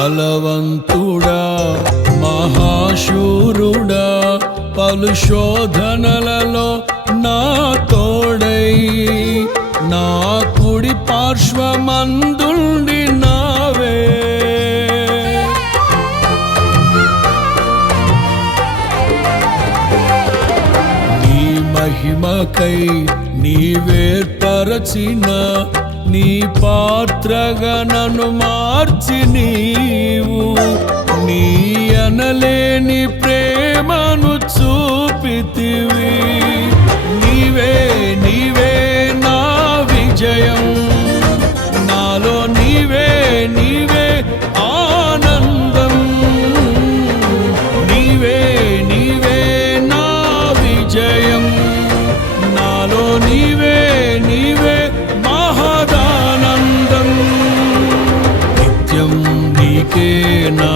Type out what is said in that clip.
బలవంతుడా మహాశూరుడా పలు శోధనలలో నా తోడై నా కుడి పార్శ్వమందుండి నావే నీ మహిమకై నీవేర్పరచిన నీ పాత్రగా నన్ను మార్చి నీవు నీ అనలేని ప్రేమను చూపితివి నీవే నీవే నా విజయం నాలో నీవే నీవే ఆనందం నీవే నీవే నా విజయం నాలో నీవే నీవే మహదానందం నిత్యం నీకే నా